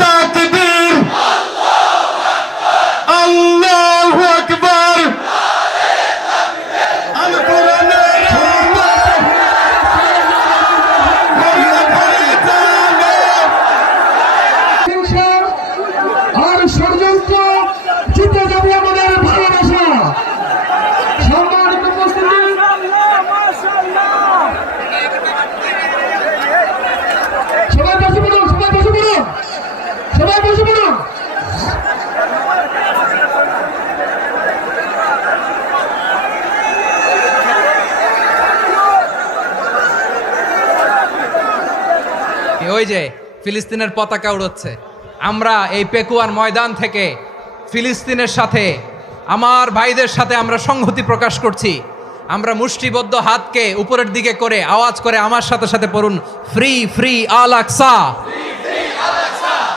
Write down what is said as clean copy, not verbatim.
তাকবীর, আল্লাহু আকবার। আল কোরআনের আলো ভরে ভরে জ্বলে। হিংসা আর ষড়যন্ত্র জিতে যাবে আমাদের ভালোবাসা। সম্মানিত উপস্থিতি, সবাই বসে পড়ুন, সবাই বসে পড়ুন, সবাই বসে পড়ুন। ওই যে ফিলিস্তিনের পতাকা উড়াচ্ছে। আমরা এই পেকুয়ার ময়দান থেকে ফিলিস্তিনের সাথে, আমার ভাইদের সাথে আমরা সংহতি প্রকাশ করছি। আমরা মুষ্টিবদ্ধ হাতকে উপরের দিকে করে আওয়াজ করে আমার সাথে সাথে পড়ুন, ফ্রি ফ্রি আল আকসা।